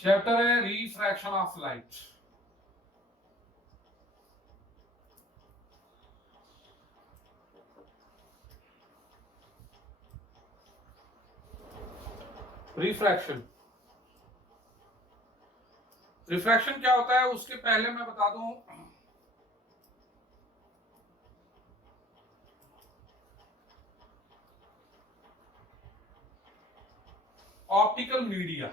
Chapter है refraction of light. Refraction refraction क्या होता है उसके पहले मैं बता दूं, ऑप्टिकल मीडिया।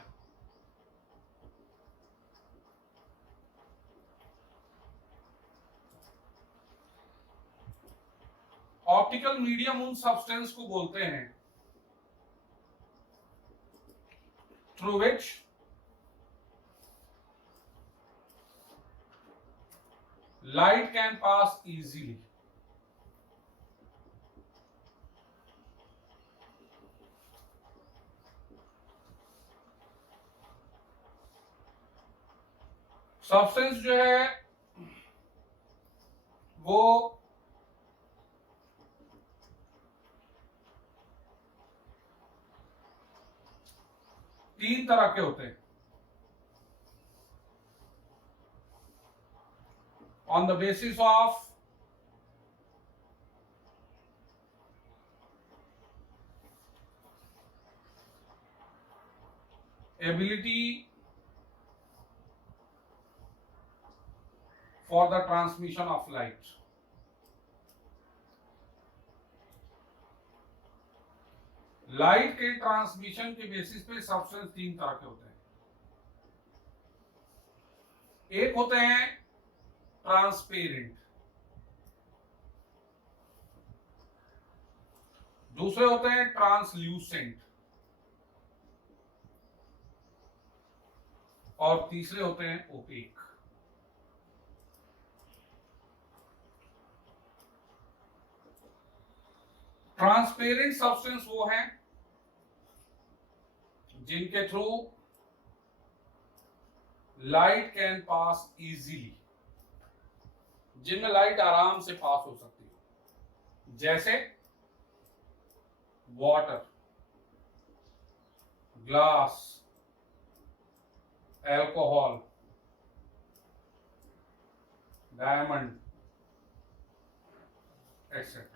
ऑप्टिकल मीडियम उन सब्सटेंस को बोलते हैं through which light can pass easily। Substance जो है वो तीन तरह के होते हैं। On the basis of ability for the transmission of light. Light के ट्रांसमिशन के बेसिस पे सब्सटेंस तीन तरह के होते हैं। एक होते हैं ट्रांसपेरेंट, दूसरे होते हैं ट्रांसल्यूसेंट, और तीसरे होते हैं ओपेक। ट्रांसपेरेंट सब्सटेंस वो हैं जिनके through light can pass easily, जिनमें लाइट आराम से पास हो सकती है, जैसे water, glass, alcohol, diamond etcetera.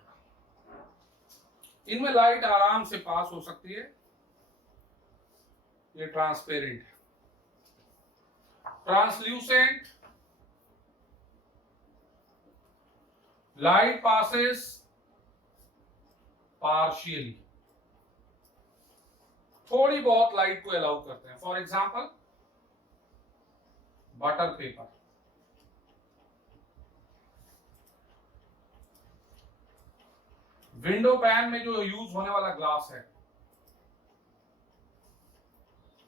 इनमें लाइट आराम से पास हो सकती है, ये ट्रांसपेरेंट है। ट्रांसल्यूसेंट, लाइट पासेस पार्शियली, थोड़ी बहुत लाइट को अलाउ करते हैं। For example butter paper, window pan में जो यूज होने वाला ग्लास है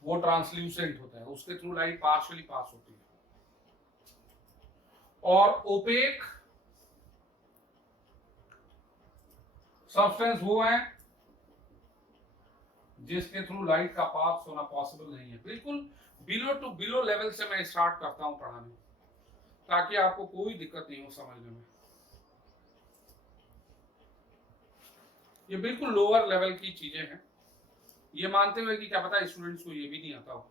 वो ट्रांसल्यूसेंट होता है, उसके थ्रू लाइट पार्शियली पास होती है। और ओपेक सब्सटेंस वो है जिसके थ्रू लाइट का पास होना पॉसिबल नहीं है। बिल्कुल बिलो टू बिलो लेवल से मैं स्टार्ट करता हूं पढ़ाने, ताकि आपको कोई दिक्कत नहीं हो समझने में। ये बिल्कुल लोअर लेवल की चीजें हैं, ये मानते हुए कि क्या पता स्टूडेंट्स को ये भी नहीं आता हो।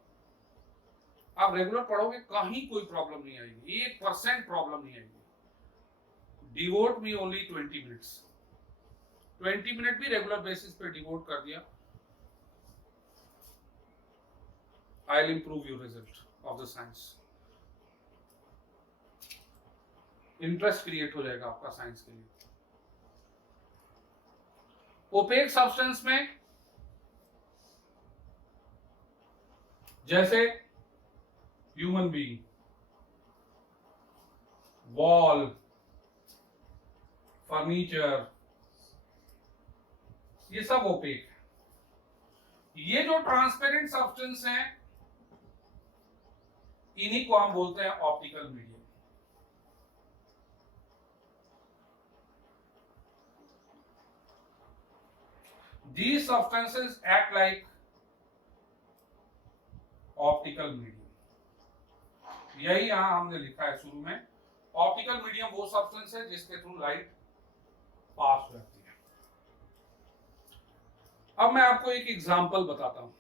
आप रेगुलर पढ़ोगे कहीं कोई प्रॉब्लम नहीं आएगी, 1% प्रॉब्लम नहीं आएगी। Devote me only 20 minutes, 20 minute भी रेगुलर बेसिस पे डिवोट कर दिया, I will improve your result of the science. Interest create हो जाएगा आपका साइंस के लिए। ओपेक सब्सटेंस में जैसे ह्यूमन बीइंग, वॉल, फर्नीचर, ये सब ओपेक है। ये जो ट्रांसपेरेंट सब्सटेंस हैं इन्हीं को हम बोलते हैं optical medium. These substances act like optical medium. यही यहां हमने लिखा है शुरू में, ऑप्टिकल मीडियम वो सब्सटेंस है जिसके थ्रू लाइट पास हो जाती है। अब मैं आपको एक एग्जांपल बताता हूं,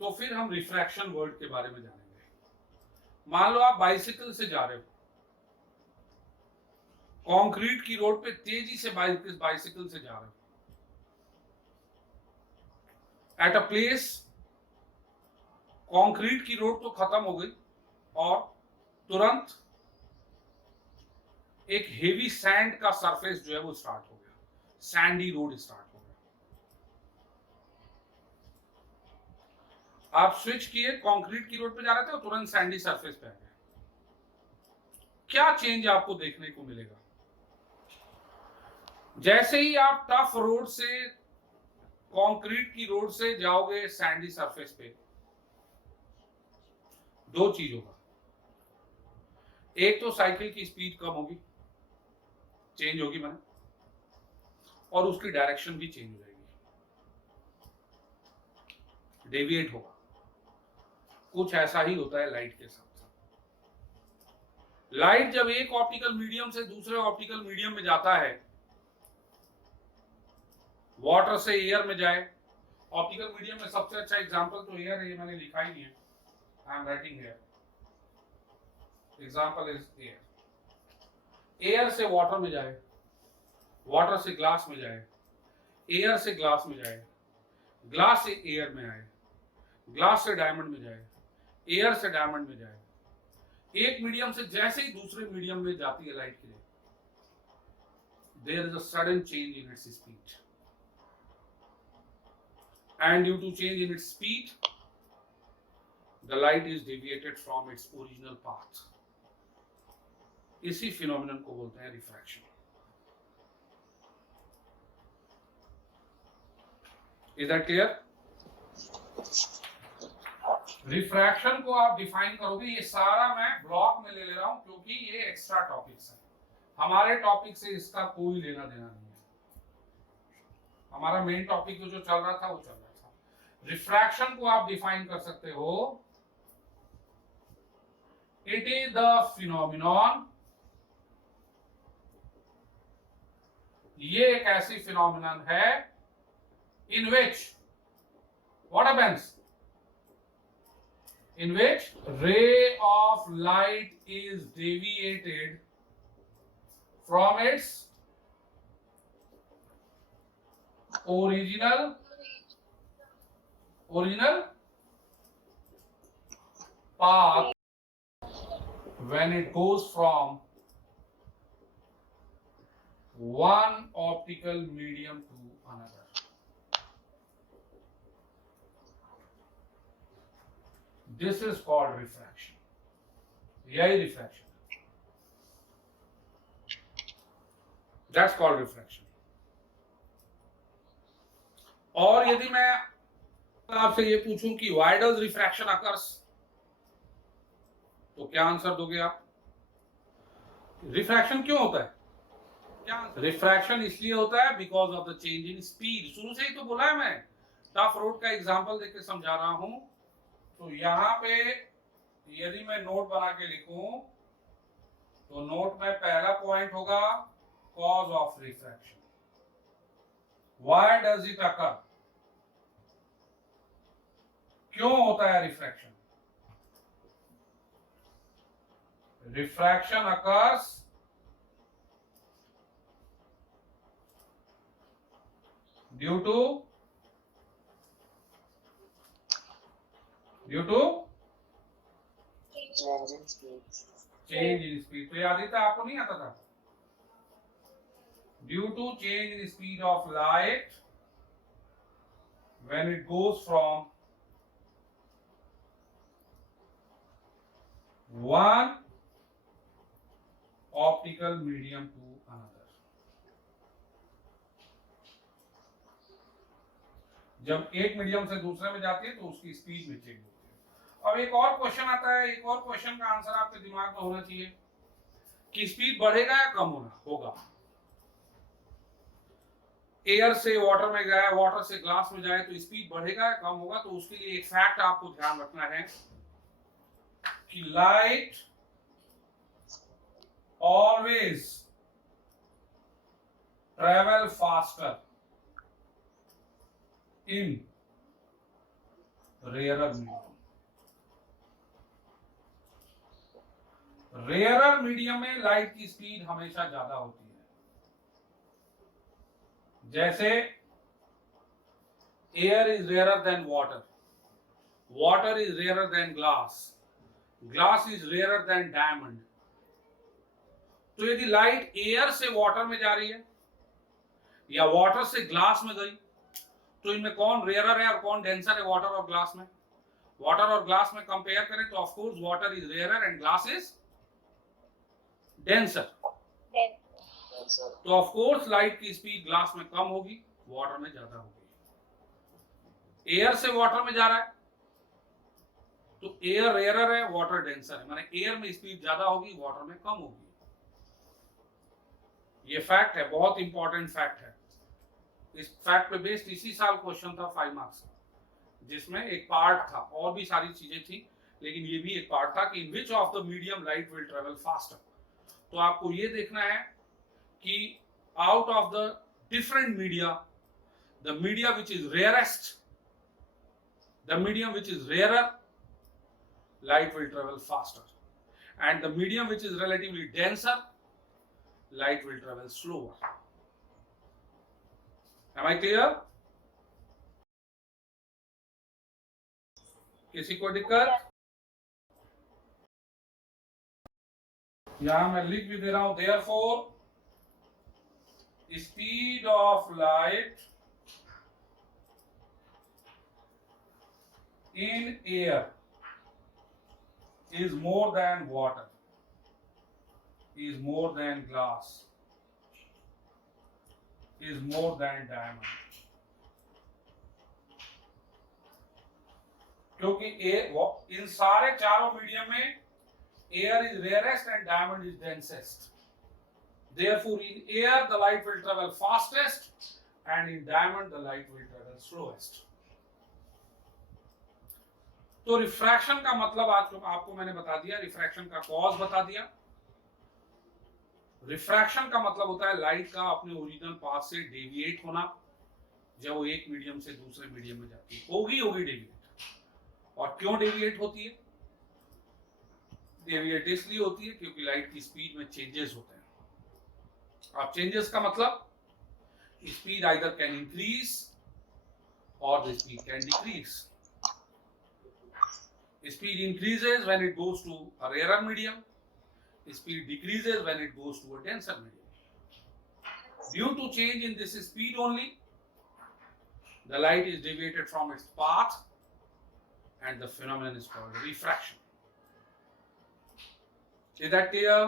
तो फिर हम रिफ्रैक्शन वर्ड के बारे में जानेंगे। मान लो आप बाइसिकल से जा रहे हो, कंक्रीट की रोड पे तेजी से बाइसिकल से जा रहे हो, एट अ प्लेस कंक्रीट की रोड तो खत्म हो गई और तुरंत एक हेवी सैंड का सरफेस जो है वो स्टार्ट हो गया, सैंडी रोड स्टार्ट हो गया। आप स्विच किए, कंक्रीट की रोड पे जा रहे थे और तुरंत सैंडी सरफेस पे आ गए। क्या चेंज आपको देखने को मिलेगा? जैसे ही आप टफ रोड से कंक्रीट की रोड से जाओगे सैंडी सरफेस पे, दो चीज होगा। एक तो साइकिल की स्पीड कम होगी, चेंज होगी मैंने, और उसकी डायरेक्शन भी चेंज हो जाएगी, डेविएट होगा। कुछ ऐसा ही होता है लाइट के साथ साथ। लाइट जब एक ऑप्टिकल मीडियम से दूसरे ऑप्टिकल मीडियम में जाता है, वाटर से एयर में जाए, ऑप्टिकल मीडियम में सबसे अच्छा एग्जांपल तो एयर है, ये मैंने लिखा ही नहीं है, I am writing here, example is air. Air से वाटर में जाए, वाटर से ग्लास में जाए, एयर से ग्लास में जाए, ग्लास से एयर में आए, ग्लास से डायमंड में जाए, एयर से डायमंड में जाए। एक मीडियम से जैसे ही दूसरे मीडियम में जाती है लाइट के लिए, there is a sudden change in its speed, and due to change in its speed, the light is deviated from its original path. इसी फिनोमिनन को बोलते हैं refraction. Is that clear? Refraction को आप डिफाइन करोगे, ये सारा मैं ब्लॉक में ले रहा हूं क्योंकि ये एक्स्ट्रा टॉपिक्स है, हमारे टॉपिक से इसका कोई लेना देना नहीं है। हमारा मेन टॉपिक जो चल रहा था वो चल रहा था। रिफ्रैक्शन को आप डिफाइन कर सकते हो, इट इज द फिनोमिनॉन, ये एक ऐसी फिनोमिनन है in which what happens, in which ray of light is deviated from its original path when it goes from one optical medium to another. This is called refraction. यही refraction. That's called refraction. और यदि मैं आपसे ये पूछूं कि why does refraction occurs, तो क्या आंसर दोगे आप? रिफ्रैक्शन क्यों होता है? क्या रिफ्रैक्शन इसलिए होता है because of the change in speed. शुरू से ही तो बोला है मैं, टफ रोड का एग्जांपल देके समझा रहा हूं। तो यहां पे यदि मैं नोट बना के लिखूं तो नोट में पहला पॉइंट होगा cause of refraction. Why does it occur, क्यों होता है refraction? Refraction occurs due to change in speed. तो याद ही था, आपको नहीं आता था? Due to change in speed of light when it goes from one optical medium to another. जब एक मीडियम से दूसरे में जाती है तो उसकी स्पीड में चेंज होती है। अब एक और क्वेश्चन आता है, एक और क्वेश्चन का आंसर आपके दिमाग में होना चाहिए कि स्पीड बढ़ेगा या कम होगा। एयर से वाटर में गया, वाटर से ग्लास में जाए तो स्पीड बढ़ेगा या कम होगा। तो उसके लिए एक फैक्ट आपको ध्यान रखना है कि light always travel faster in rarer medium. Rarer medium में लाइट की स्पीड हमेशा ज्यादा होती है। जैसे air is rarer than water, water is rarer than glass, glass is rarer than diamond. तो यदि लाइट एयर से वाटर में जा रही है या वाटर से ग्लास में गई, तो इनमें कौन रेयरर है और कौन डेंसर है? वाटर और ग्लास में। वाटर और ग्लास में कंपेयर करें तो of course water is rarer and glass is denser. तो ऑफ कोर्स लाइट की स्पीड ग्लास में कम होगी, वाटर में ज्यादा होगी। एयर से वाटर में जा रहा है तो एयर रेयरर है, वाटर डेंसर है, माने एयर में स्पीड ज्यादा होगी, वाटर में कम होगी। ये फैक्ट है, बहुत इंपॉर्टेंट फैक्ट है। इस फैक्ट पे बेस्ड इसी साल क्वेश्चन था 5 मार्क्स का, जिसमें एक पार्ट था, और भी सारी चीजें थी, लेकिन ये भी एक पार्ट था कि in which of the medium light will travel faster. तो आपको ये देखना है कि out of the different media, the media which is rarest, the medium which is rarer, light will travel faster, and the medium which is relatively denser, light will travel slower. Am I clear? किसी को दिक्कत? यहां मैं लिख भी दे रहा हूं, therefore speed of light in air is more than water, is more than glass, is more than diamond. क्योंकि इन सारे चारों मीडियम में air is rarest and diamond is densest. Therefore, in air the light will travel fastest, and in diamond the light will travel slowest. तो refraction का मतलब आज आपको मैंने बता दिया, रिफ्रैक्शन का कॉज बता दिया। रिफ्रैक्शन का मतलब होता है लाइट का अपने ओरिजिनल पाथ से डेविएट होना, जब वो एक मीडियम से दूसरे मीडियम में जाती है। होगी डेविएट। और क्यों डेविएट होती है? डेविएट इसलिए होती है क्योंकि लाइट की स्पीड में चेंजेस होते हैं। अब चेंजेस का मतलब स्पीड आइदर कैन इंक्रीज और the speed can decrease. Speed increases when it goes to a rarer medium. Speed decreases when it goes to a denser medium. Due to change in this speed only, the light is deviated from its path, and the phenomenon is called refraction. Is that clear?